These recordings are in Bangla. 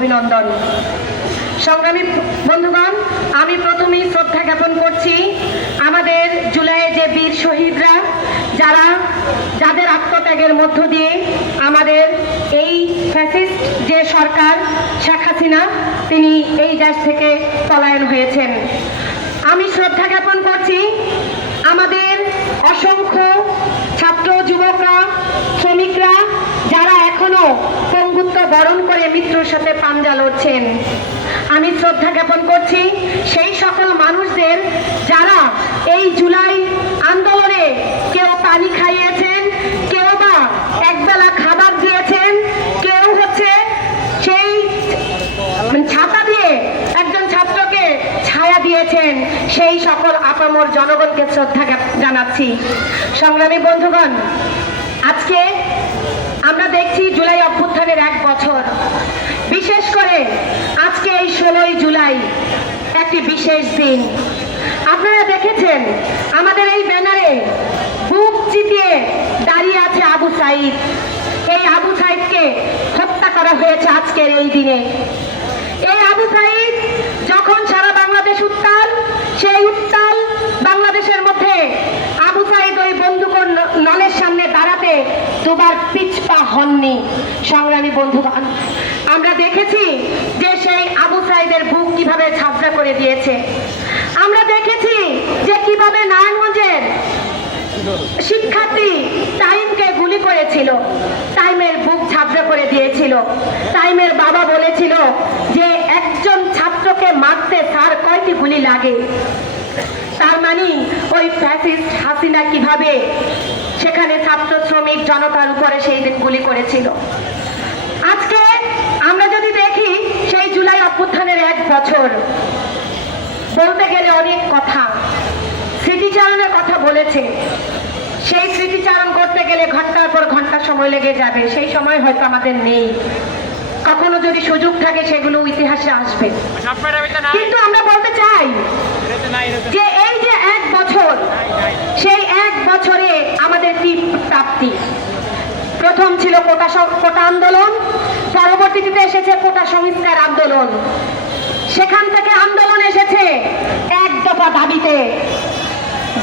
অভিনন্দন। সংগ্রামী বন্ধুগণ, আমি প্রথমেই শ্রদ্ধা জ্ঞাপন করছি আমাদের জুলাইয়ে যে বীর শহীদরা, যাদের আত্মত্যাগের মধ্য দিয়ে আমাদের এই ফ্যাসিস্ট যে সরকার শেখ হাসিনা তিনি এই দেশ থেকে পলায়ন হয়েছেন। আমি শ্রদ্ধা জ্ঞাপন করছি আমাদের অসংখ্য ছাত্র যুবকরা, শ্রমিকরা যারা এখনো পঙ্গুত্ব বরণ করে মৃত্যুর সাথে পাঞ্জা লড়ছেন। আমি শ্রদ্ধা জ্ঞাপন করছি সেই সকল মানুষদের যারা এই জুলাই আন্দোলনে কেউ পানি খাইয়েছেন, কেউ বা একবেলা খাবার দিয়েছেন, কেউ হচ্ছে সেই ছাতা দিয়ে একজন ছাত্রকে ছায়া দিয়েছেন। সেই সকল আপামর জনগণকে শ্রদ্ধা জানাচ্ছি। সংগ্রামী বন্ধুগণ, আজকে আমরা দেখছি জুলাই অভ্যুত্থানের 1 বছর। বিশেষ করে আজকে এই 16ই জুলাই একটি বিশেষ দিন। আপনারা দেখেছেন আমাদের এই ব্যানারে বুক চিতিয়ে দাঁড়িয়ে আছে আবু সাঈদ। এই আবু সাঈদকে হত্যা করা হয়েছে আজকের এই দিনে। এই আবু সাঈদ যখন সারা বাংলাদেশ উত্তাল, সেই উত্তাল বাংলাদেশের মধ্যে আবু সাঈদ ওই বন্দুক নলের সামনে দাঁড়াতে দুবার পিছপা হননি। সংগ্রামী বন্ধুগণ, আমরা দেখেছি যে সেই আবু সাঈদের বুক কিভাবে ঝাঁঝরা করে দিয়েছে। আমরা দেখেছি যে কিভাবে নারায়ণগঞ্জের শিক্ষার্থী তাইমকে গুলি করেছিল, তাইমের বুক ঝাঁঝরা করে দিয়েছিল। তাইমের বাবা বলেছিল যে একজন ছাত্রকে মারতে তার কয়টি গুলি লাগে। তার মানে ওই ফ্যাসিস্ট হাসিনা কিভাবে সেখানে ছাত্র শ্রমিক জনতার উপরে সেই দিন গুলি করেছিল। আজকে আমরা যদি দেখি সেই জুলাই অভ্যুত্থানের 1 বছর, বলতে গেলে অনেক কথা, স্মৃতিচারণের কথা বলেছে। সেই স্মৃতিচারণ করতে গেলে ঘন্টার পর ঘন্টা সময় লেগে যাবে। সেই সময় হয়তো আমাদের নেই, কখনো যদি সুযোগ থাকে সেগুলো ইতিহাসে আসবে। কিন্তু আমরা বলতে চাই যে এই যে 1 বছর, সেই 1 বছরে আমাদের কি প্রাপ্তি। প্রথম ছিল কোটা আন্দোলন, পরবর্তীতে এসেছে কোটা সংস্কার আন্দোলন। সেখান থেকে আন্দোলন এসেছে 1 দফা দাবিতে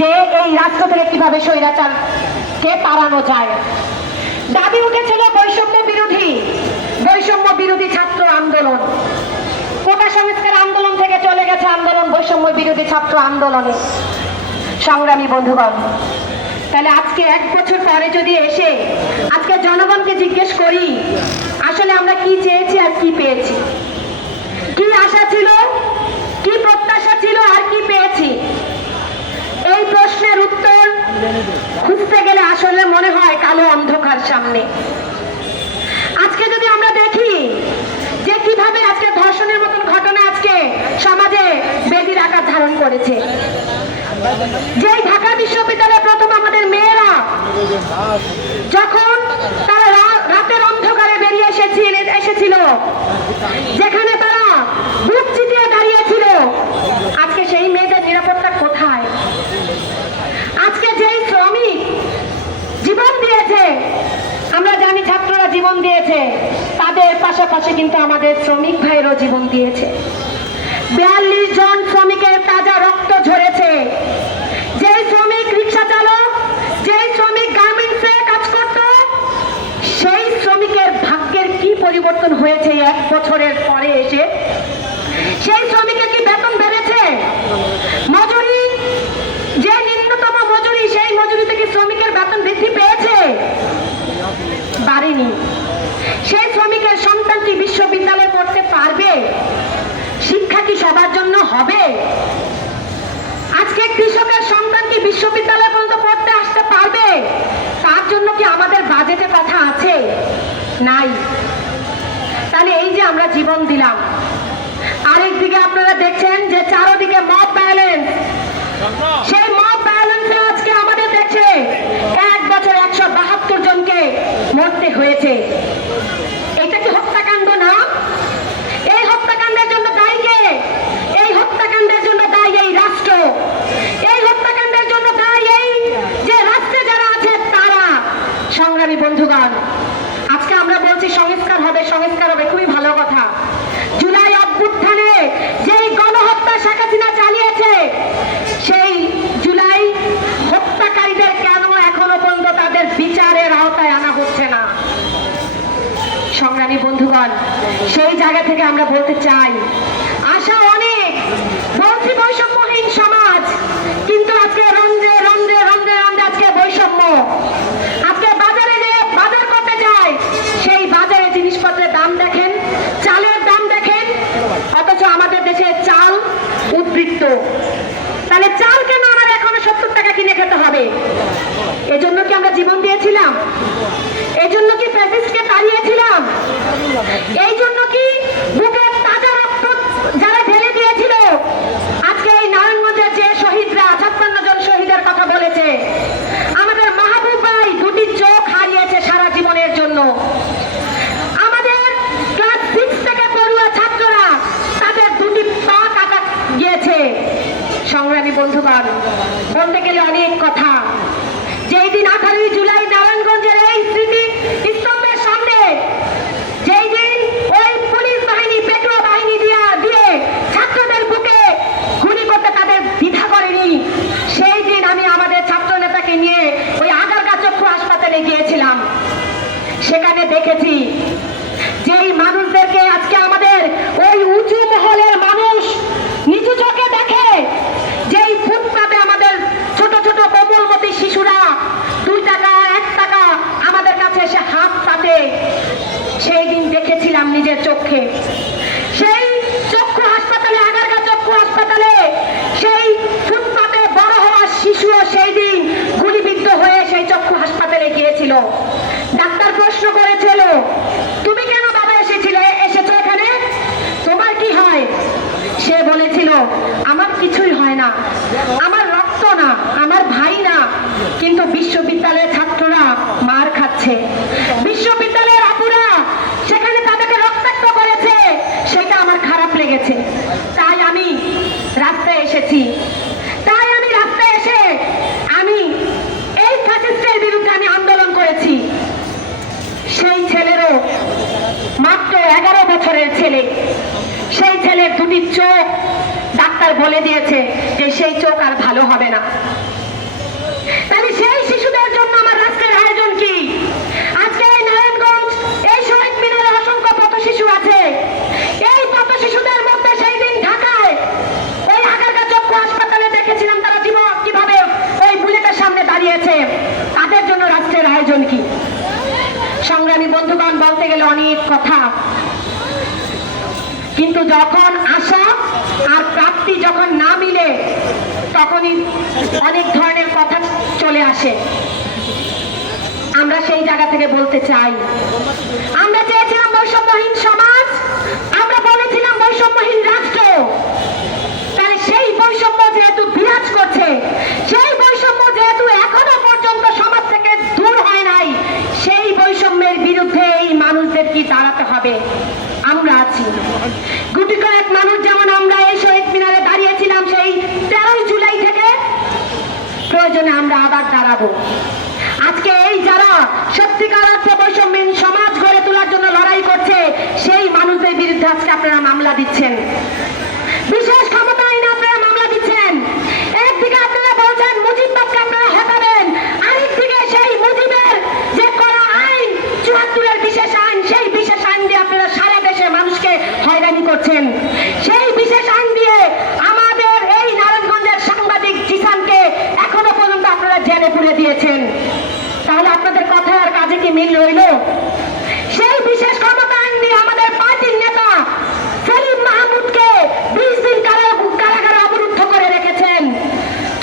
যে এই রাষ্ট্র থেকে কিভাবে স্বৈরাচারকে তাড়ানো যায়। দাবি উঠেছিল বৈষম্য বিরোধী ছাত্র আন্দোলন। কোটা সংস্কার আন্দোলন থেকে চলে গেছে আন্দোলন বৈষম্য বিরোধী ছাত্র আন্দোলনে। সংগ্রামী বন্ধুগণ, তাহলে আজকে 1 বছর পরে যদি এসে আজকে জনগণকে জিজ্ঞেস করি আসলে আমরা কি চেয়েছি আর কি পেয়েছি, কি আশা ছিল, কি প্রত্যাশা ছিল আর কি পেয়েছি, এই প্রশ্নের উত্তর খুঁজতে গেলে আসলে মনে হয় কালো অন্ধকার সামনে। আজকে যদি আমরা দেখি যে কিভাবে আজকে ধর্ষণের মতন ঘটনা আজকে সমাজে বেদির আকার ধারণ করেছে। যেই ঢাকা বিশ্ববিদ্যালয়ে প্রথম আমাদের মেয়েরা যখন তারা রাতের অন্ধকারে বেরিয়ে এসেছিল, যেখানে তারা বুক চিতিয়ে দাঁড়িয়েছিল, আজকে সেই মেয়েদের নিরাপত্তা কোথায়? আজকে যেই শ্রমিক জীবন দিয়েছে, আমরা জানি ছাত্ররা জীবন দিয়েছে, তাদের পাশাপাশি কিন্তু আমাদের শ্রমিক ভাইয়েরও জীবন দিয়েছে। 42 জন শ্রমিকের তাজা রক্ত ঝরেছে। যেই শ্রমিক রিক্সা চালক, যেই শ্রমিক গার্মেন্টসে কাজ করত, সেই শ্রমিকের ভাগ্যের কি পরিবর্তন হয়েছে 1 বছরের পরে এসে? সেই শ্রমিকের কি বেতন বেড়েছে? মজুরি, যে নিম্নতম মজুরি, সেই মজুরিতে কি শ্রমিকের বেতন বৃদ্ধি পেয়েছে? বাড়েনি। সেই শ্রমিকের সন্তান কি বিশ্ববিদ্যালয়ে পড়তে পারবে? শিক্ষা কি সবার জন্য হবে? আজকে কৃষকের সন্তান কি বিশ্ববিদ্যালয় পর্যন্ত পড়তে আসতে পারবে? তার জন্য কি আমাদের বাজেটে কথা আছে? নাই। তাহলে এই যে আমরা জীবন দিলাম, আরেকদিকে আপনারা দেখছেন যে চারদিকে মব ভায়োলেন্স। সেই মব ভায়োলেন্সে আজকে আমাদের দেখছে 1 বছর 172 জনকে মরতে হয়েছে। এটা কি হত্যাকাণ্ড না? এই হত্যাকাণ্ডের জন্য দায়ী কে? এই হত্যাকাণ্ডের জন্য দায়ী এই রাষ্ট্র। এই হত্যাকাণ্ডের জন্য দায়ী এই যে রাষ্ট্রে যারা আছে তারা। সংগ্রামী বন্ধুগণ, আজকে আমরা বলছি সংস্কার হবে, খুবই ভালো কথা। সেই জায়গা থেকে আমরা বলতে চাই, আশা অনেক, বলছি বৈষম্যহীন সমাজ, কিন্তু আজকে রন্ধ্রে রন্ধ্রে রন্ধ্রে রন্ধ্রে আজকে বৈষম্য। আজকে বাজারে গিয়ে বাজার করতে যায়, সেই বাজারে জিনিসপত্রের দাম দেখেন, চালের দাম দেখেন, অথচ আমাদের দেশে চাল উদ্বৃত্ত। তাহলে চাল কেন আমার এখনো 70 টাকা কিনে খেতে হবে? এজন্য কি আমরা জীবন দিয়েছিলাম? এজন্য কি ফ্যাসিস্টকে তাড়িয়েছিলাম? এই জন্য কি বুকের তাজা রক্ত যারা ঢেলে দিয়েছিল? আজকে এই নারায়ণগঞ্জের যে শহীদরা 56 জন শহীদের কথা বলেছে, আমাদের মাহবুব ভাই দুটি চোখ হারিয়েছে সারা জীবনের জন্য। আমাদের ক্লাস 6 থেকে পড়ুয়া ছাত্ররা তাদের দুটি পা কাটা গিয়েছে। সংগ্রামী বন্ধুগণ, বলতে গেলে অনেক কথা। যেই দিন 18 জুলাই নারায়ণগঞ্জের এই স্মৃতি স্তম্ভের সামনে যেই দিন ওই পুলিশ বাহিনী পেট্রোল বাহিনী দিয়ে ছাত্রদের বুকে গুলি করতে তাদের দ্বিধা করেনি, সেই দিন আমি আমাদের ছাত্র নেতাকে নিয়ে ওই আগারগাঁ চক্ষু হাসপাতালে গিয়েছিলাম। সেখানে দেখেছি যেই মানুষদেরকে আজকে আমাদের ওই উঁচু মহলের মানুষ নিচু চোখে দেখে, যেই ফুটপাতে আমাদের ছোট ছোট কোমলমতি শিশুরা 2 টাকা 1 টাকা আমাদের কাছে এসে হাত পাতে, সেই দিন দেখেছিলাম নিজের চোখে। সেই চক্ষু হাসপাতালে, আগারগাঁ চক্ষু হাসপাতালে সেই ফুটপাতে বড় হওয়া শিশুও সেই দিন গুলিবিদ্ধ হয়ে সেই চক্ষু হাসপাতালে গিয়েছিল। ডাক্তার প্রশ্ন করেছিল, তুমি কেন বাবা এসেছো এখানে, তোমার কি হয়? সে বলেছিল, আমার কিছুই হয় না, আমার রক্ত না, আমার ভাই না, কিন্তু বিশ্ববিদ্যালয়ের ছাত্ররা মার খাচ্ছে, বিশ্ববিদ্যালয়ের আপুরা সেখানে তাদেরকে রক্তাক্ত করেছে, সেটা আমার খারাপ লেগেছে, তাই আমি রাস্তায় এসেছি। তাই আমি রাস্তায় এসে আমি এই ফ্যাসিস্টের বিরুদ্ধে আমি আন্দোলন করেছি। সেই ছেলেরও মাত্র 11 বছরের ছেলে, সেই ছেলের দুটি চোখ ডাক্তার বলে দিয়েছে যে সেই চোখ আর ভালো হবে না। তাহলে সেই শিশুদের জন্য আমার আজকের আয়োজন কি? আজকে এই নারায়ণগঞ্জ এই শহীদ মিনারে অসংখ্য পথ শিশু আছে। এই পথ শিশুদের মধ্যে সেই দিন ঢাকায় ওই আগারগাঁ চক্ষু হাসপাতালে দেখেছিলাম তারা কিভাবে ওই বুলেটের সামনে দাঁড়িয়েছে। তাদের জন্য রাষ্ট্রের আয়োজন কি? সংগ্রামী বন্ধুগণ, বলতে গেলে অনেক কথা, কিন্তু যখন আশা আর প্রাপ্তি যখন না মিলে তখনই অনেক ধরনের কথা চলে আসে। আমরা সেই জায়গা থেকে বলতে চাই, আমরা চেয়েছিলাম বৈষম্যহীন সমাজ, আমরা বলেছিলাম বৈষম্যহীন রাষ্ট্র। তাহলে সেই বৈষম্য যেহেতু বিরাজ করছে, সেই বৈষম্য যেহেতু এখনো পর্যন্ত সমাজ থেকে দূর হয় নাই, সেই বৈষম্যের বিরুদ্ধে এই মানুষদের কি দাঁড়াতে হবে। আমরা আছি গুটি কয়েক মানুষ, যেমন আমরা এই শহীদ মিনারে দাঁড়িয়েছিলাম সেই 13 জুলাই থেকে, প্রয়োজনে আমরা আবার দাঁড়াবো। আজকে এই যারা সত্যিকার অর্থে বৈষম্যহীন সমাজ গড়ে তোলার জন্য লড়াই করছে, সেই মানুষদের বিরুদ্ধে আজকে আপনারা মামলা দিচ্ছেন, বিশেষ ক্ষমতা আইনে আপনারা মামলা দিচ্ছেন। একদিকে আপনারা বলছেন মুজিববাদকে আপনারা হটাবেন, আরেকদিকে সেই মুজিবের যে করা আইন 74-এর বিশেষ আইন, সেই বিশেষ আইন দিয়ে আপনারা সারা দেশে মানুষকে হয়রানি করছেন। সেই বিশেষ আইন দিয়ে আমাদের এই নারায়ণগঞ্জের সাংবাদিক জিসানকে এখনো পর্যন্ত আপনারা জেলে পুরে দিয়েছেন। তাহলে আপনাদের কথা আর কাজে কি মিল রইল? সেই বিশেষ ক্ষমতা আইন দিয়ে আমাদের পার্টির নেতা সেলিম মাহমুদকে 20 দিন কারাগারে অবরুদ্ধ করে রেখেছেন।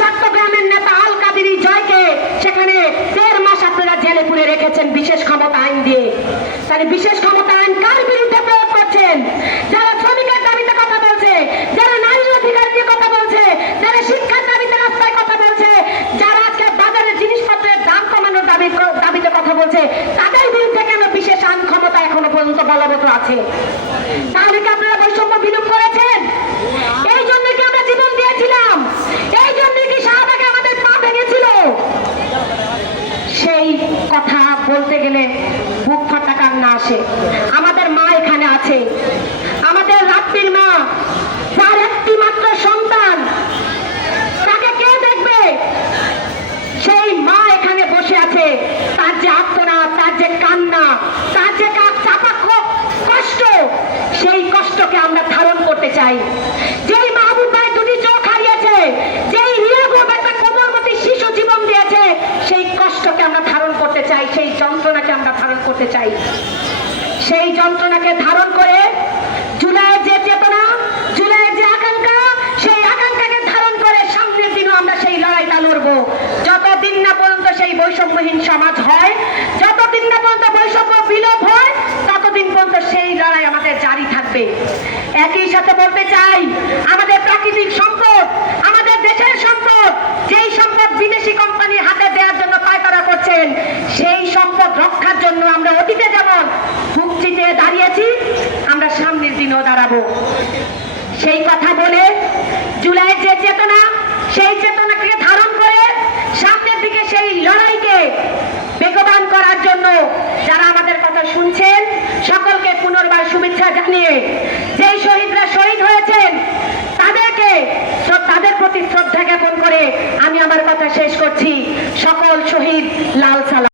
চট্টগ্রামের নেতা আল কাদিরি জয়কে সেখানে 1.5 মাস আপনারা জেলে পুরে রেখেছেন বিশেষ ক্ষমতা আইন দিয়ে। তাহলে বিশেষ ক্ষমতা আইন কার বিরুদ্ধে প্রয়োগ করছেন? যারা শ্রমিকের দাবিতে কথা বলছে, যারা নারী অধিকার নিয়ে কথা বলছে, যারা শিক্ষার দাবিতে রাস্তায় কথা বলছে, যারা আজকে বাজারে জিনিসপত্রের দাম কমানোর দাবিতে কথা বলছে, তাদের বিরুদ্ধে কেন বিশেষ আইন ক্ষমতা এখনো পর্যন্ত বলবৎ আছে? তাহলে কি আপনারা বৈষম্য বিলোপ করেছেন? এই জন্য কি আমরা জীবন দিয়েছিলাম? এই জন্য কি শাহবাগে আমাদের পা ভেঙেছিল? সেই কথা বলতে গেলে বুক ফাটা কান্না আসে। আমাদের মা এখানে আছে, আমাদের রাত্রির মা, তার একটি মাত্র সন্তান, তাকে কে দেখবে? সেই মা এখানে বসে আছে, তার যে আর্তনাদ, তার যে কান্না, তার যে চাপা কষ্ট, চাই। যেই মাহবুব ভাই দুটি চোখ হারিয়েছে, যেই রিয়াগোপ একটা কোমলমতি শিশু জীবন দিয়েছে, সেই কষ্টকে আমরা ধারণ করতে চাই, সেই যন্ত্রণাকে আমরা ধারণ করতে চাই। সেই যন্ত্রণাকে ধারণ করে জুলাইয়ের যে চেতনা, জুলাইয়ের যে আকাঙ্ক্ষা, সেই আকাঙ্ক্ষাকে ধারণ করে সামনের দিনও আমরা সেই লড়াইটা লড়বো। যতদিন না পর্যন্ত সেই বৈষম্যহীন সমাজ হয়, যতদিন না পর্যন্ত বৈষম্য বিলোপ হয়, ততদিন পর্যন্ত সেই লড়াই আমাদের জারি থাকবে। একই সাথে বলতে চাই, আমাদের প্রাকৃতিক সম্পদ, আমাদের দেশের সম্পদ, যেই সম্পদ বিদেশি কোম্পানির হাতে দেওয়ার জন্য পায়তারা করছেন, সেই সম্পদ রক্ষার জন্য আমরা অতীতে যেমন বুক চিতিয়ে দাঁড়িয়েছি, আমরা সামনের দিনও দাঁড়াবো। সেই কথা বলে জুলাইয়ের যে চেতনা, সেই চেতনাকে ধারণ করে সামনের দিকে সেই লড়াইকে বেগবান করার জন্য যারা আমাদের কথা শুনছেন, সকলকে পুনর্বার শুভেচ্ছা জানিয়ে, যেই শহীদরা শহীদ হয়েছেন তাদের প্রতি শ্রদ্ধা জ্ঞাপন করে আমি আমার কথা শেষ করছি। সকল শহীদ লাল সালাম।